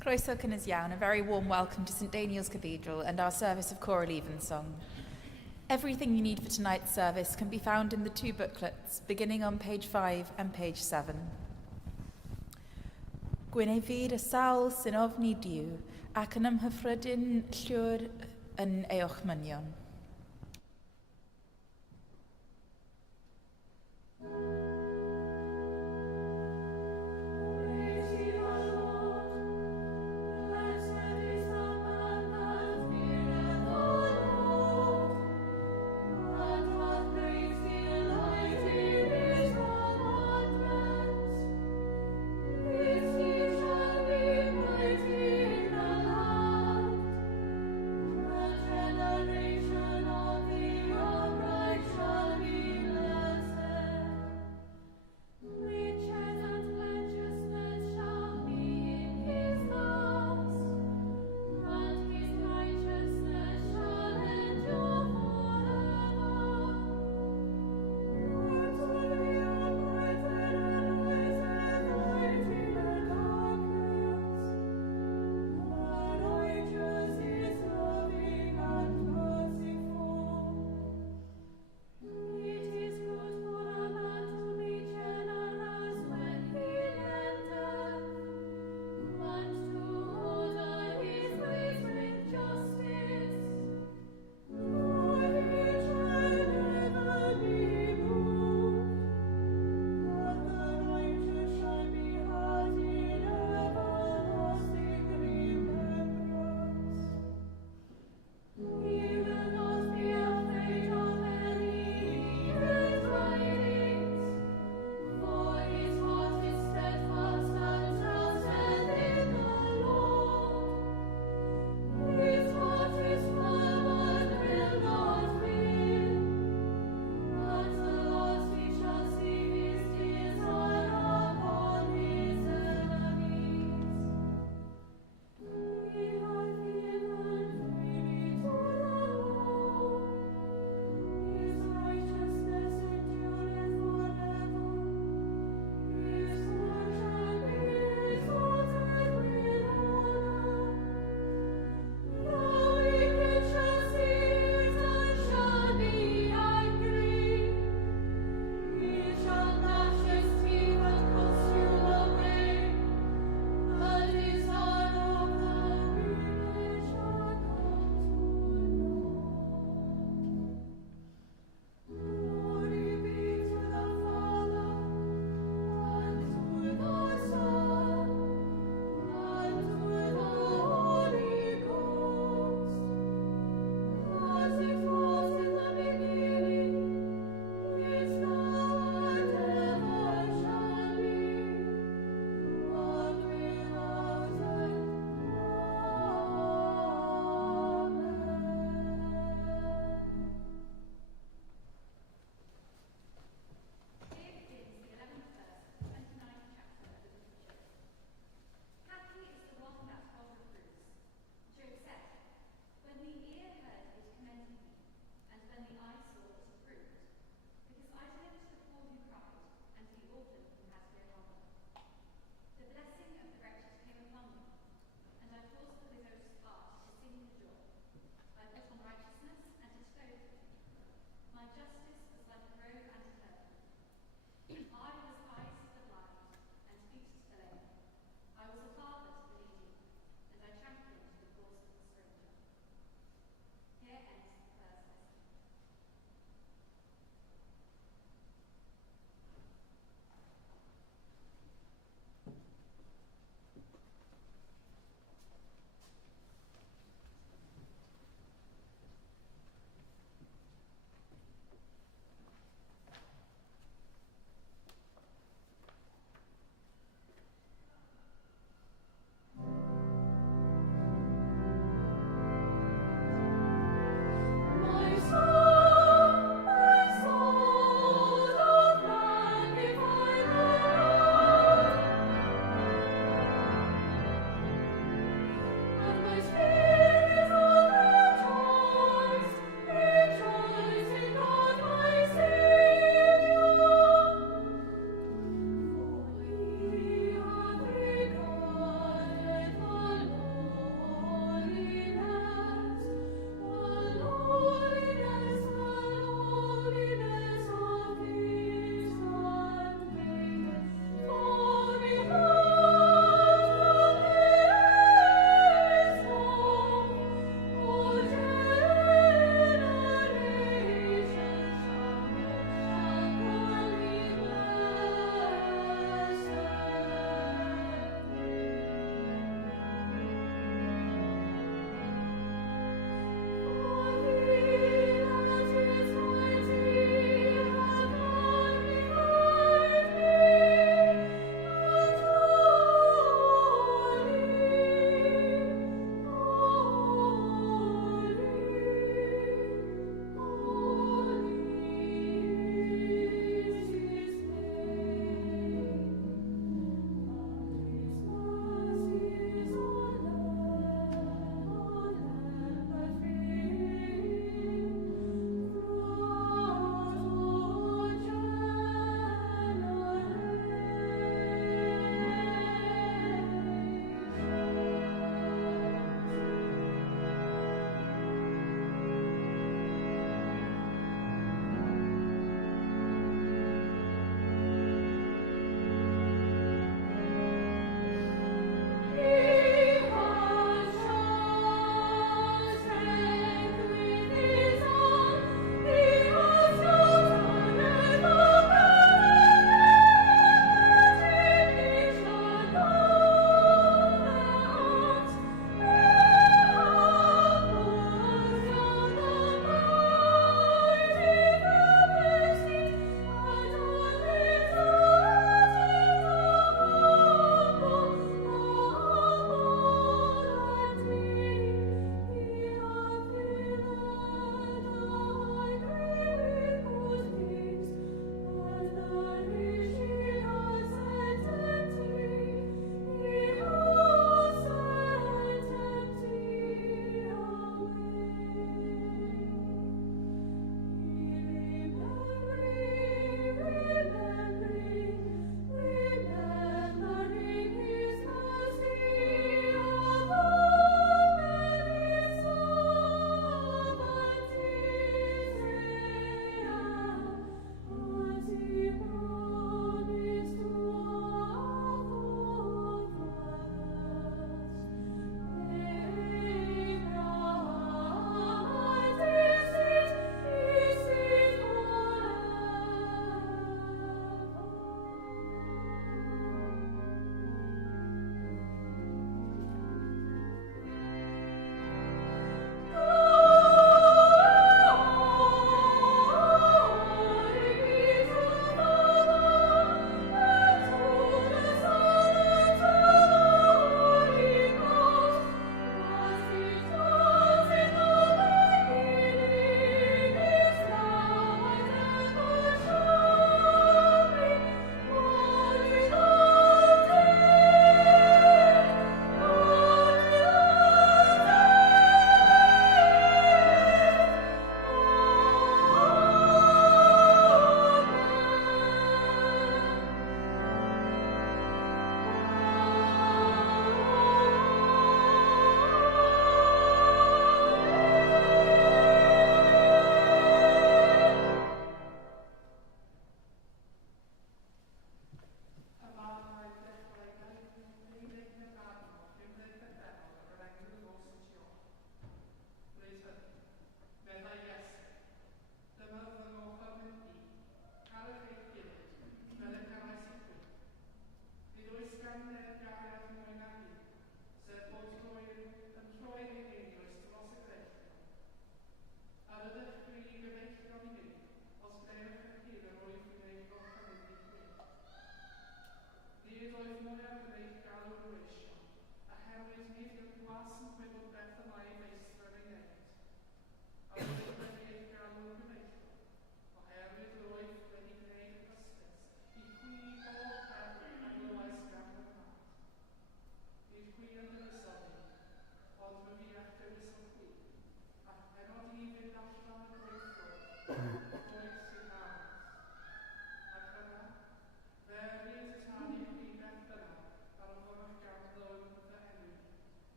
Croeso cynnes iawn, a very warm welcome to St Daniel's Cathedral and our service of choral evensong. Everything you need for tonight's service can be found in the two booklets, beginning on page 5 and page 7. Gwynefyd y sawl sy'n ofni Diw, ac yn ymhyfrydyn llwyr yn euochmynion.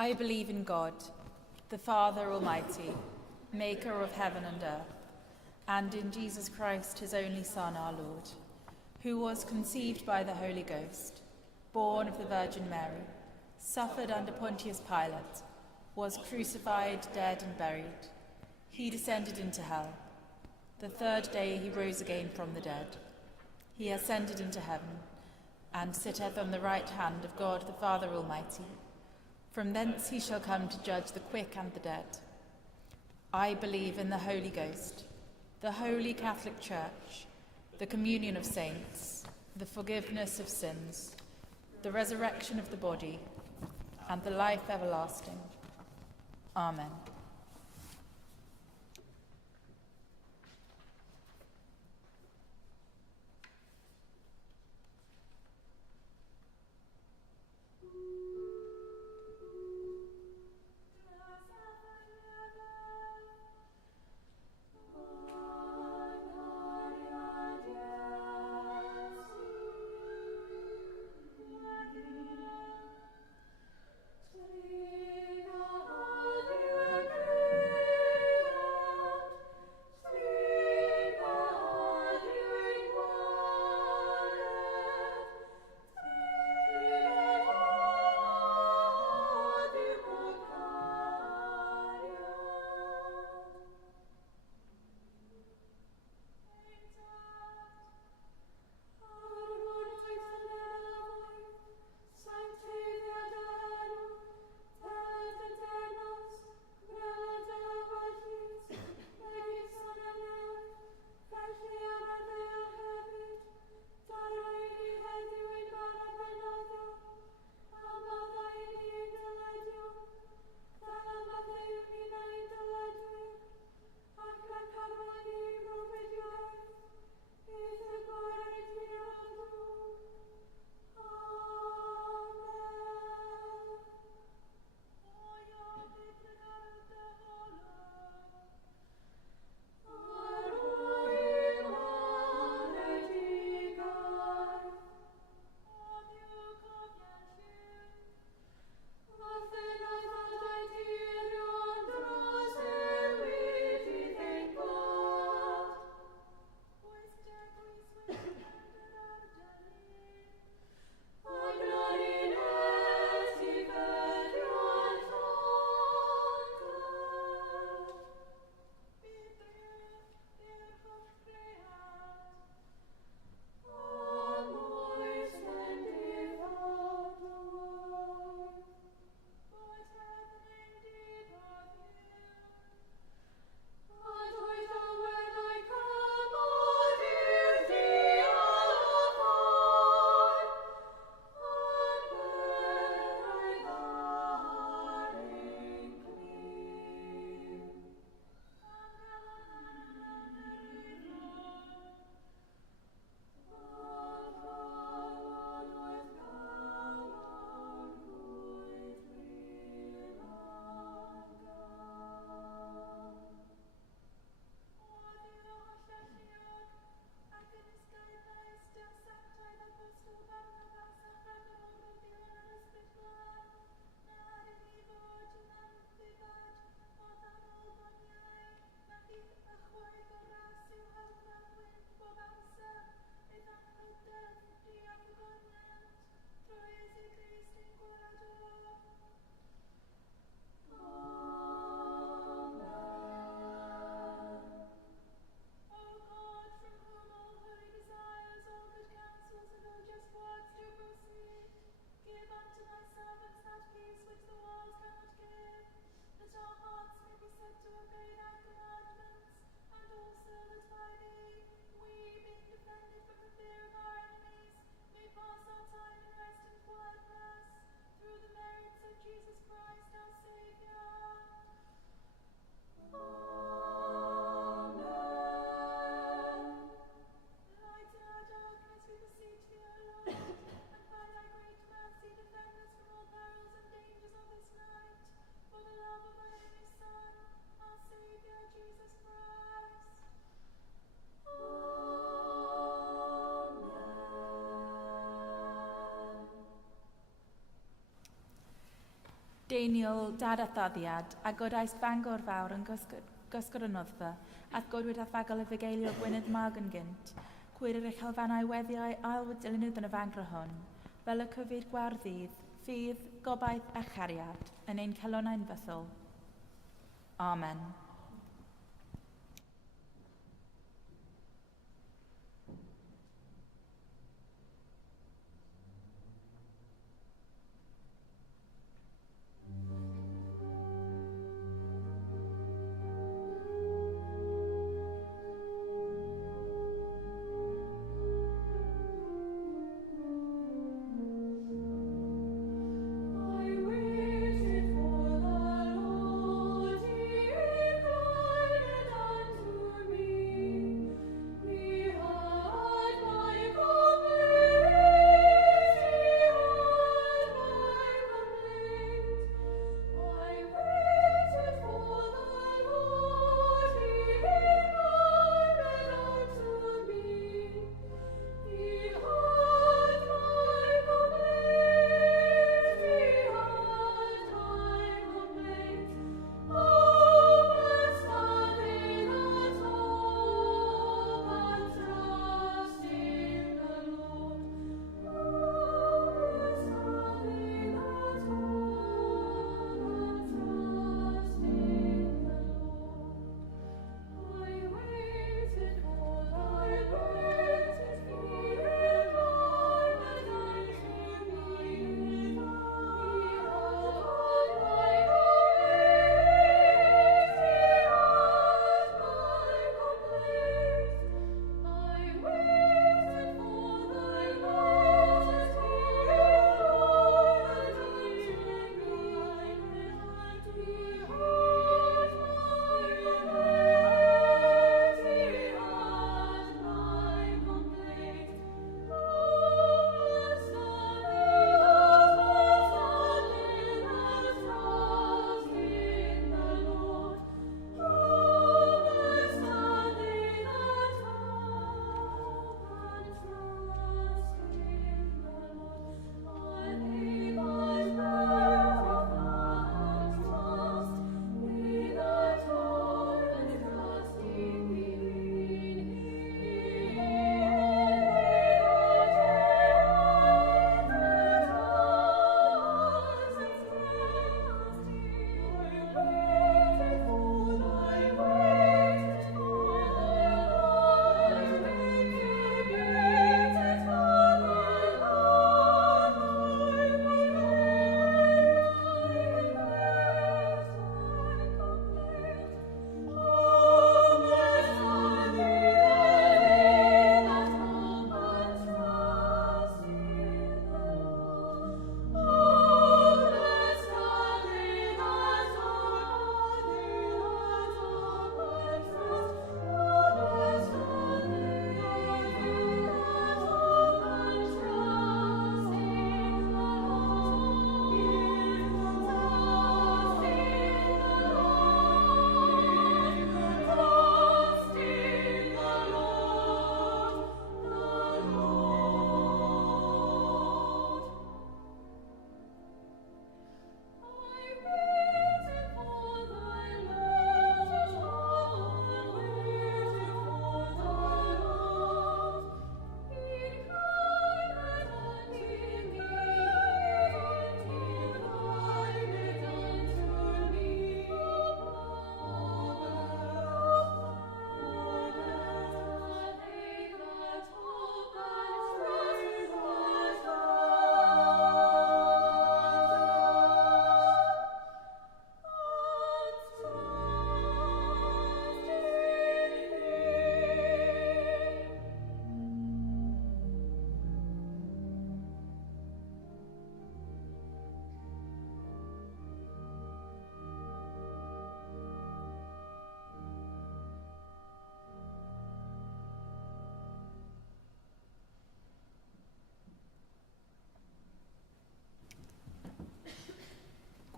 I believe in God, the Father Almighty, maker of heaven and earth, and in Jesus Christ, his only Son, our Lord, who was conceived by the Holy Ghost, born of the Virgin Mary, suffered under Pontius Pilate, was crucified, dead, and buried. He descended into hell. The third day he rose again from the dead. He ascended into heaven, and sitteth on the right hand of God the Father Almighty. From thence he shall come to judge the quick and the dead. I believe in the Holy Ghost, the Holy Catholic Church, the communion of saints, the forgiveness of sins, the resurrection of the body, and the life everlasting. Amen. Daniel dad a thaddiad, a godais Bangor fawr yn gysgod y noddfa, ath godwyd a thagol y fugeilio Gwynedd Mag yn gynt, cwyr yr eich halfannau weddiau ailwyd dilynydd yn y fangro hon, fel y cyfyr gwardydd, ffydd, gobaith a chariad, yn ein celonnau'n fythol. Amen.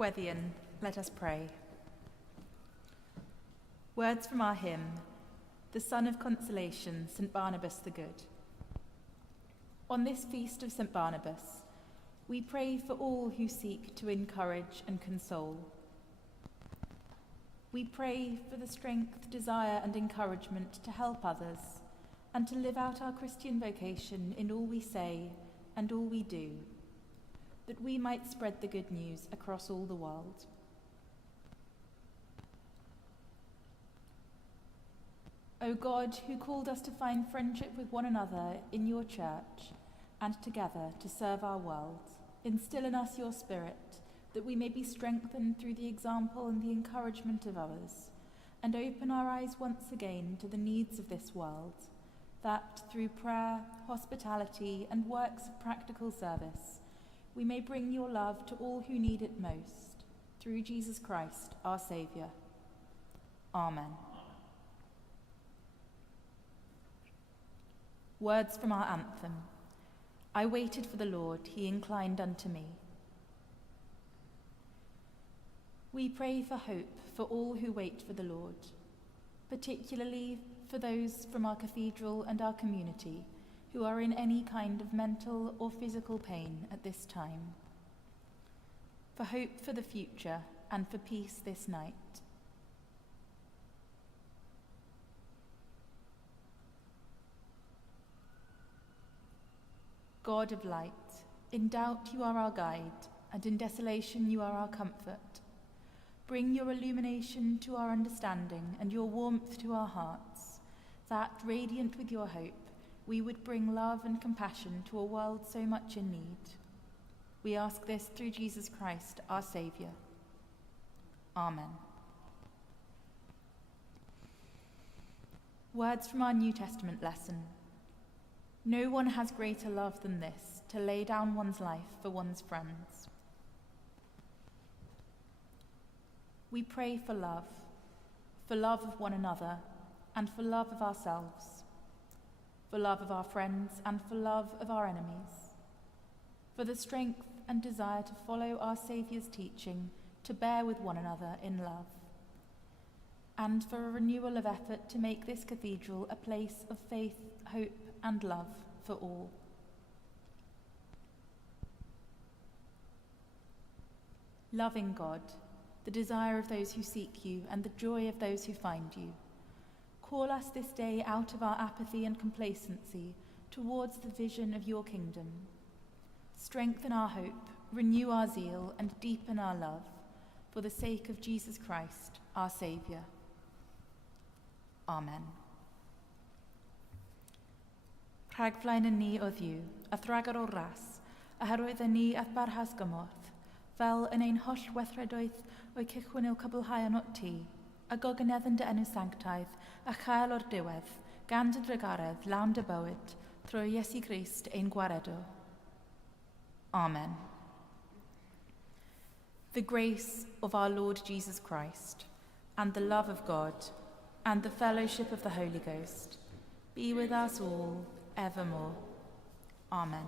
Gweddian, let us pray. Words from our hymn, The Son of Consolation, St. Barnabas the Good. On this feast of St. Barnabas, We pray for all who seek to encourage and console. We pray for the strength, desire and encouragement to help others and to live out our Christian vocation in all we say and all we do, that we might spread the good news across all the world. O God, who called us to find friendship with one another in your church and together to serve our world, instill in us your Spirit, that we may be strengthened through the example and the encouragement of others, and open our eyes once again to the needs of this world, that through prayer, hospitality, and works of practical service, we may bring your love to all who need it most, through Jesus Christ, our Saviour. Amen. Words from our anthem. I waited for the Lord, he inclined unto me. We pray for hope for all who wait for the Lord, particularly for those from our cathedral and our community who are in any kind of mental or physical pain at this time. For hope for the future and for peace this night. God of light, in doubt you are our guide, and in desolation you are our comfort. Bring your illumination to our understanding and your warmth to our hearts, that, radiant with your hope, we would bring love and compassion to a world so much in need. We ask this through Jesus Christ, our Saviour. Amen. Words from our New Testament lesson. No one has greater love than this, to lay down one's life for one's friends. We pray for love of one another, and for love of ourselves, for love of our friends, and for love of our enemies, for the strength and desire to follow our Saviour's teaching, to bear with one another in love, and for a renewal of effort to make this cathedral a place of faith, hope, and love for all. Loving God, the desire of those who seek you and the joy of those who find you, call us this day out of our apathy and complacency towards the vision of your kingdom. Strengthen our hope, renew our zeal, and deepen our love, for the sake of Jesus Christ, our Saviour. Amen. Rhagflaen yn ni o ddiw, a thragar o ras, a herwydd yn ni at barhas gymorth, fel yn ein holl weithredoedd o'i cychwyn i'w cybylhau yn ot ti, a gogyneddyn dy enw sanctaidd, a chael o'r diwedd, gan dy drygaredd, lawn dy bywyd, trwy Iesu Grist ein gwaredo. Amen. The grace of our Lord Jesus Christ, and the love of God, and the fellowship of the Holy Ghost, be with us all, evermore. Amen.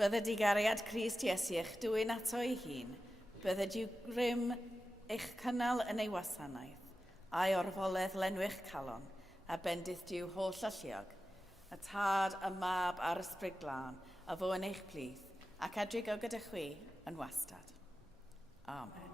Bydde di gariad Crist Iesu eich dwy'n ato ei hun, bydde di grym eich cynnal yn ei wasanaeth, a'i orfoledd lenwych calon, a bendith diw holl alluog, y tad, y mab a'r ysbryd glân, a fo yn eich plith, ac adrig o gyda chwi yn wastad. Amen.